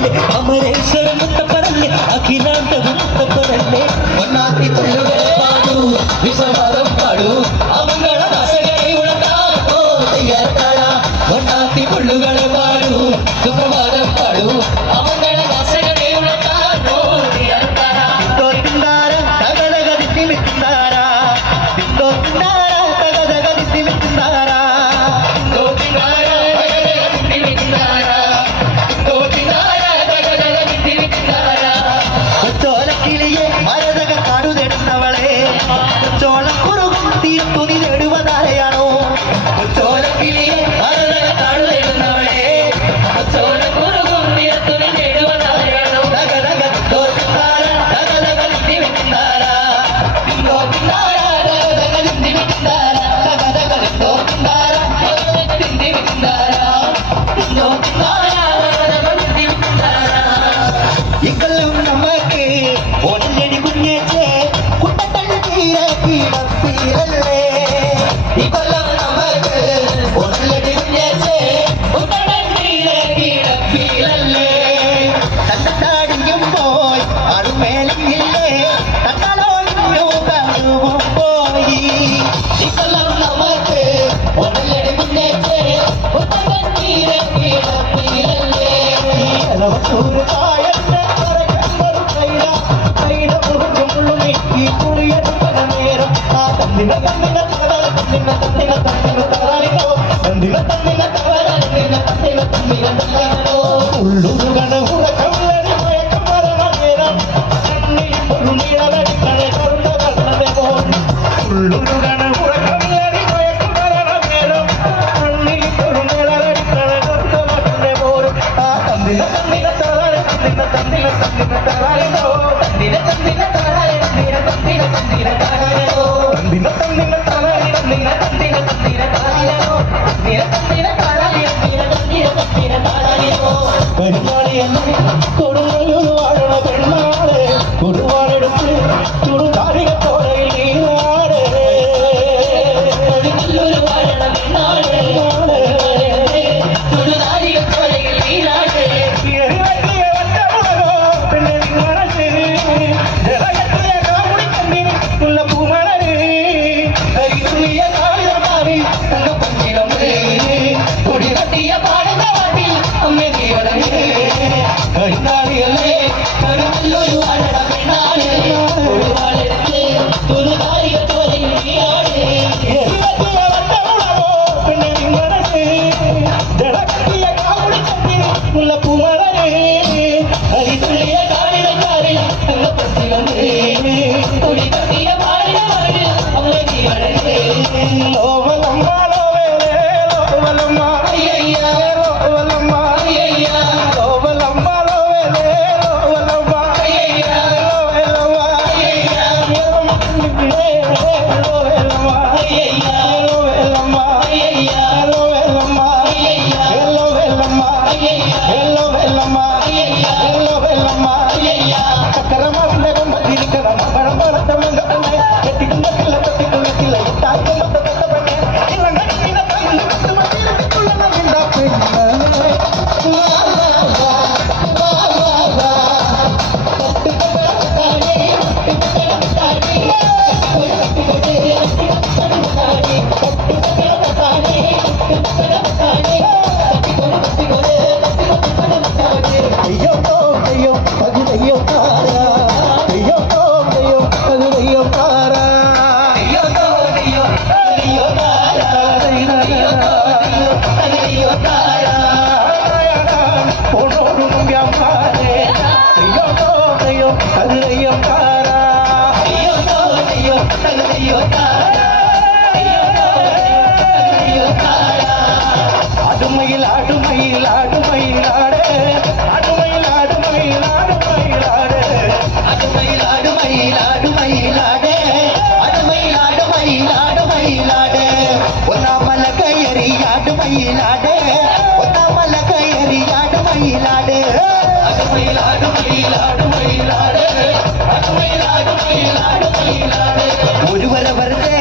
മുത്തപ്പറല്ലേ അമരേശ്വര മുത്തപ്പറല്ലേ അഖിലാണ്ട മുത്തപ്പറല്ലേ ഒന്നാത്തി പുള്ളുകളെ പാടൂ വിശ്വനാഥം പാടൂ അമംഗള ദാസകളെ ഉണർത്താനോ തയ്യാറാടാ ഒന്നാത്തി പുള്ളുകളെ പാടൂ സുപ്രഭാതം പാടൂ അമംഗള ദാസകളെ ഉണർത്താനോ തയ്യാറാടാ തിന്താര തകതകതിത്തി വിത്തുന്നാരാ തിന്താര തകതകതിത്തി വിത്തുന്നാരാ ചോലക്കിളിയെ മരതക കാടുതെടുന്നവളെ ചോളക്കുറുകും തീർത്തുനി നേടുവതാരെയാണോ ചോലക്കിളിയെ മരതക കാടുതെടുന്നവളെ ചോളക്കുറുകും തീർത്തുനി നേടുവതാരെയാണോ തകതക തോത്താര തകതക നിത്തി വിത്തുന്നാര തോത്താര തകതക നിത്തി വിത്തുന്നാര തകതക തോത്താര തകതക നിത്തി വിത്തുന്നാര തോത്താര തകതക നിത്തി വിത്തുന്നാര ഇക്കൊല്ലം നമുക്ക് ഒന്നടി കുഞ്ഞേച്ചേ കുട്ടത്തള്ളി തീരെ കീടപ്പീരല്ലേ ഇക്കൊല്ലം നമുക്ക് ഒന്നടി കുഞ്ഞേച്ചേ കുട്ടത്തള്ളി തീരെ കീടപ്പീരല്ലേ തട്ടത്താടിയും പോയി അറുമേലില്ലേ തട്ടാലോടിയോ കണ്ടുവും പോയി ഇക്കൊല്ലം നമുക്ക് ഒന്നടി കുഞ്ഞേച്ചേ കുട്ടത്തള്ളി തീരെ കീടപ്പീരല്ലേ കൊടുങ്ങല്ലൂർ വാഴണ പെണ്ണാളെ കൊടുവാളെടുത്ത് ചുടുകാരികത്തോടെ നീനാട് കൊടുങ്ങല്ലൂർ വാഴണ പെണ്ണാളെ ചുടുകാരികത്തോടെ നീനാട് പിന്നെ നിങ്ങളെ ജലകെട്ടിയ കാമുടിക്കണ്ണിനുള്ള പൂമണര് കരിയ കാളിതമാറി തങ്കപ്പഞ്ചിരം കൊടികട്ടിയ പാടുന്ന വാട്ടിൽ അമ്മ നീടേ കരിനാളിയല്ലേ കരുമല്ലൊരു വാഴണ പെണ്ണാളെ കൊടുവാളെടുത്ത് ചുടുകാരികത്തോടെ നീനാട് പിന്നെ നിങ്ങളെ ജലകെട്ടിയ കാമുടിക്കണ്ണിനുള്ള പൂമണര് കരിയ കാളിതമാറി തങ്കപ്പഞ്ചിരം കൊടികട്ടിയ പാടുന്ന വാട്ടിൽ അമ്മ നീടേ ഒരു വര വെറുതെ